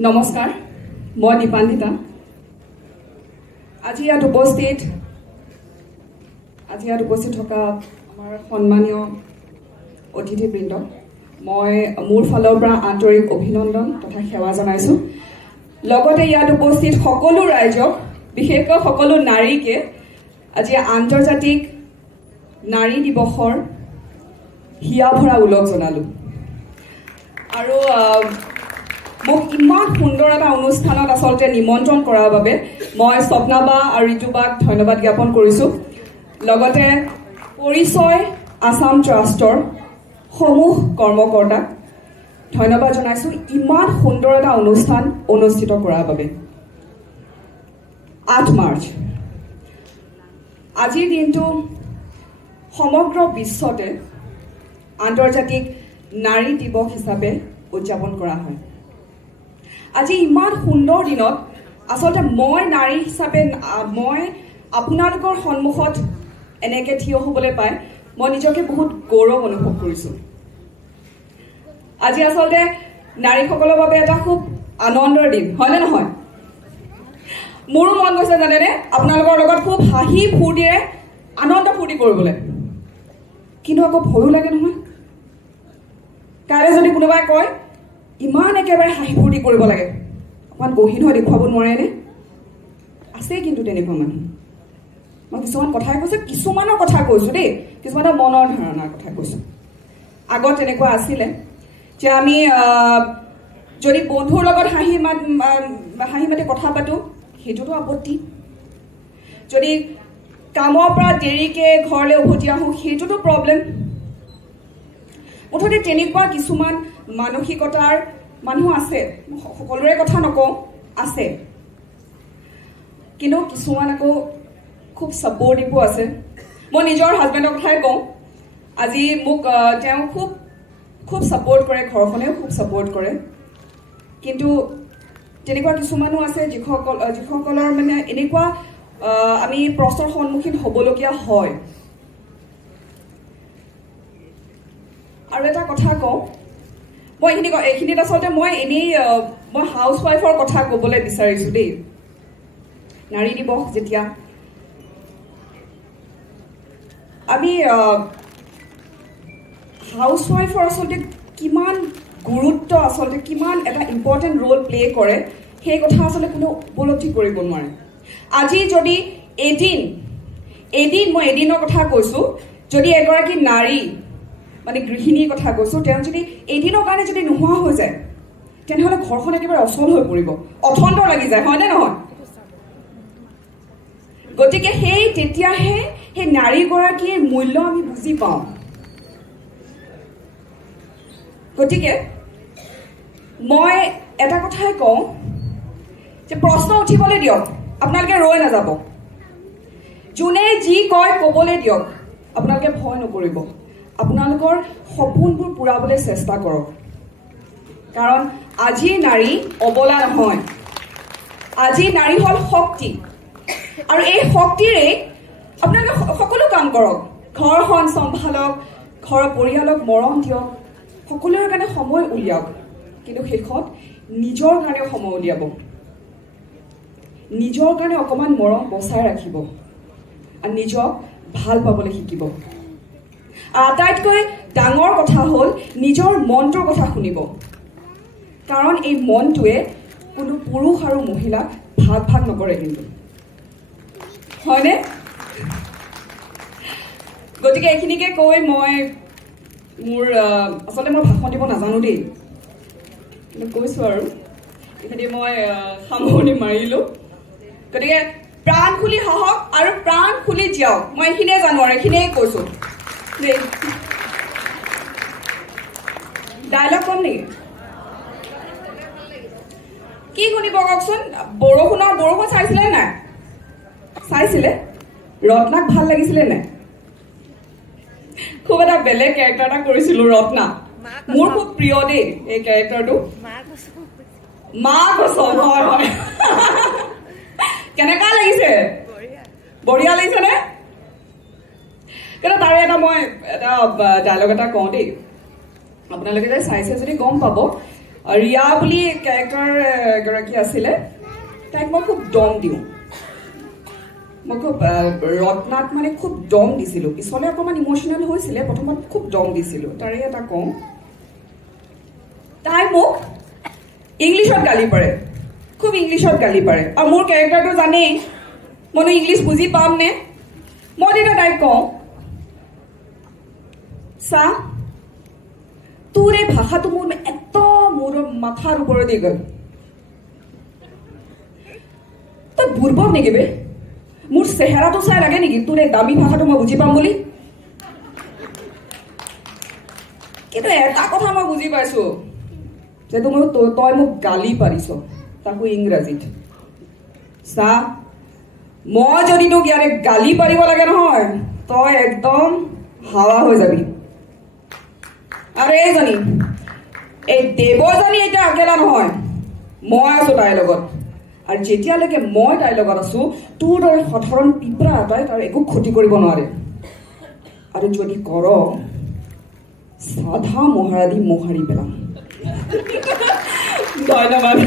নমস্কাৰ মই দীপান্বিতা আজি ইয়াত উপস্থিত থকা আমাৰ সন্মানীয় অতিথিবৃন্দ মই মোৰ ফালৰ পৰা আন্তৰিক অভিনন্দন তথা সেৱা জনাইছো লগতে ইয়াত উপস্থিত সকলো ৰাইজক বিশেষকৈ সকলো নাৰীকে আজি আন্তৰ্জাতিক নাৰী দিৱসৰ হিয়া ভৰা উলগ জনালো আৰু মোক ইমান সুন্দৰ এটা অনুষ্ঠানত আসলতে নিমন্ত্ৰণ কৰাৰ বাবে মই স্বপ্নাবা আৰু ঋতুবাক ধন্যবাদ জ্ঞাপন কৰিছো লগতে পৰিচয় আসাম ট্ৰাষ্টৰ সমূহ কৰ্মকৰ্তাক ধন্যবাদ জনাইছো ইমান সুন্দৰ এটা অনুষ্ঠান অনুষ্ঠিত কৰাৰ বাবে 8 মাৰ্চ আজিৰ দিনটো সমগ্ৰ বিশ্বতে আন্তৰ্জাতিক নাৰী দিৱস হিচাপে উদযাপন কৰা হয় আজি ইমান সুন্দৰ দিনত আসলতে মই নাৰী হিচাপে মই আপোনালোকৰ সন্মুখত এনেকে থিয় হ'বলৈ পাই মই নিজকে বহুত গৌৰৱ অনুভৱ কৰিছো আজি আসলতে নাৰীসকলৰ বাবে এটা খুব আনন্দৰ দিন হয়নে নহয় মোৰো মন গৈছে জানেনে আপোনালোকৰ লগত খুব হাঁহি ফূৰ্তিৰে আনন্দ ফূৰ্তি কৰিবলৈ কিন্তু আকৌ ভয়ো লাগে নহয় কাইলৈ যদি কোনোবাই কয় ইমান একেবাৰে হাঁহি ফূৰ্তি কৰিব লাগে অকমান গহীন হৈ দেখুৱাব নোৱাৰেনে আছে কিন্তু তেনেকুৱা মানুহ মই কিছুমান কথাই কৈছো কিছুমানৰ কথা কৈছো দেই কিছুমানৰ মনৰ ধাৰণাৰ কথা কৈছো আগত তেনেকুৱা আছিলে যে আমি যদি বন্ধুৰ লগত হাঁহি মাতি কথা পাতো সেইটোতো আপত্তি যদি কামৰ পৰা দেৰিকে ঘৰলৈ উভতি আহোঁ সেইটোতো প্ৰব্লেম মুঠতে তেনেকুৱা কিছুমান মানসিকতাৰ মানুহ আছে সকলোৰে কথা নকওঁ আছে কিন্তু কিছুমান আকৌ খুব ছাপৰ্টিভো আছে মই নিজৰ হাজবেণ্ডৰ কথাই কওঁ আজি মোক তেওঁ খুব ছাপৰ্ট কৰে ঘৰখনেও খুব ছাপৰ্ট কৰে কিন্তু তেনেকুৱা কিছুমানো আছে যিসকলৰ মানে এনেকুৱা আমি প্ৰশ্নৰ সন্মুখীন হ'বলগীয়া হয় আৰু এটা কথা কওঁ মই এইখিনিত আচলতে মই হাউচ ৱাইফৰ কথা ক'বলৈ বিচাৰিছো দেই নাৰী দিৱস যেতিয়া আমি হাউচ ৱাইফৰ আচলতে কিমান গুৰুত্ব আচলতে কিমান এটা ইম্পৰ্টেণ্ট ৰোল প্লে কৰে সেই কথা আচলতে কোনো উপলব্ধি কৰিব নোৱাৰে আজি যদি এদিন মই এদিনৰ কথা কৈছো যদি এগৰাকী নাৰী মানে গৃহিণীৰ কথা কৈছো তেওঁ যদি এদিনৰ কাৰণে যদি নোহোৱা হৈ যায় তেনেহ'লে ঘৰখন একেবাৰে অচল হৈ পৰিব অথন্ত লাগি যায় হয়নে নহয় গতিকে তেতিয়াহে সেই নাৰীগৰাকীৰ মূল্য আমি বুজি পাওঁ গতিকে মই এটা কথাই কওঁ যে প্ৰশ্ন উঠিবলৈ দিয়ক আপোনালোকে ৰৈ নাযাব যোনে যি কয় ক'বলৈ দিয়ক আপোনালোকে ভয় নকৰিব আপোনালোকৰ সপোনবোৰ পূৰাবলৈ চেষ্টা কৰক কাৰণ আজিৰ নাৰী অবলা নহয় আজি নাৰী হ'ল শক্তি আৰু এই শক্তিৰে আপোনালোকে সকলো কাম কৰক ঘৰখন চম্ভালক ঘৰৰ পৰিয়ালক মৰম দিয়ক সকলোৰে কাৰণে সময় উলিয়াওক কিন্তু শেষত নিজৰ কাৰণেও সময় উলিয়াব নিজৰ কাৰণে অকণমান মৰম বচাই ৰাখিব আৰু নিজক ভাল পাবলৈ শিকিব আটাইতকৈ ডাঙৰ কথা হ'ল নিজৰ মনটোৰ কথা শুনিব কাৰণ এই মনটোৱে কোনো পুৰুষ আৰু মহিলাক ভাগ নকৰে কিন্তু হয়নে গতিকে এইখিনিকে কৈ মই মোৰ আচলতে মই ভাষণ দিব নাজানো দেই কিন্তু কৈছো আৰু এইখিনি মই সামৰণি মাৰিলো গতিকে প্ৰাণ খুলি হাঁহক আৰু প্ৰাণ খুলি জীয়াওক মই এইখিনিয়ে জানো আৰু এইখিনিয়ে কৈছো ডায়লগ কম নেকি কি শুনিব কওকচোন বৰষুণ চাইছিলে নাই চাইছিলে ৰত্নাক ভাল লাগিছিলে নাই খুব এটা বেলেগ কেৰেক্টাৰ এটা কৰিছিলো ৰত্না মোৰ খুব প্ৰিয় দেই এই কেৰেক্টাৰটো মা কচম হয় হয় কেনেকুৱা লাগিছে বঢ়িয়া লাগিছে নে কিন্তু তাৰে এটা মই এটা ডায়লগ এটা কওঁ দেই আপোনালোকে যে চাইছে যদি গম পাব ৰিয়া বুলি কেৰেক্টাৰ এগৰাকী আছিলে, তাইক মই খুব দম দিওঁ। মই খুব ৰত্নাত মানে খুব দম দিছিলোঁ। পিছলৈ অকণমান ইম'চনেল হৈছিলে, প্ৰথমত খুব দম দিছিলোঁ। তাৰে এটা কওঁ, তাই মোক ইংলিছত গালি পাৰে, খুব ইংলিছত গালি পাৰে। আৰু মোৰ কেৰেক্টাৰটো জানেই মইনো ইংলিছ বুজি পাম নে? মই তেতিয়া তাইক কওঁ, চা তোৰ এই ভাষাটো মোৰ একদম মোৰ মাথাৰ ওপৰতে গ'ল। তই বুৰ্বক নেকি বে? মোৰ চেহেৰাটো চাই লাগে নেকি তোৰ এই দামী ভাষাটো মই বুজি পাম বুলি? কিন্তু এটা কথা মই বুজি পাইছো, যে তই মোক গালি পাৰিছ, তাকো ইংৰাজীত। চা মই যদি তোক ইয়াৰে গালি পাৰিব লাগে নহয়, তই একদম হাৱা হৈ যাবি। আৰু এইজনী এই দেৱজনী এতিয়া একেলা নহয়, মই আছো তাইৰ লগত। আৰু যেতিয়ালৈকে মই তাইৰ লগত আছো, তোৰ দৰে সাধাৰণ পিঁপৰা এটাই তাৰ একো ক্ষতি কৰিব নোৱাৰে। আৰু যদি কৰ, চাধা মহাৰাধি মোহাৰি পেলাম। ধন্যবাদ।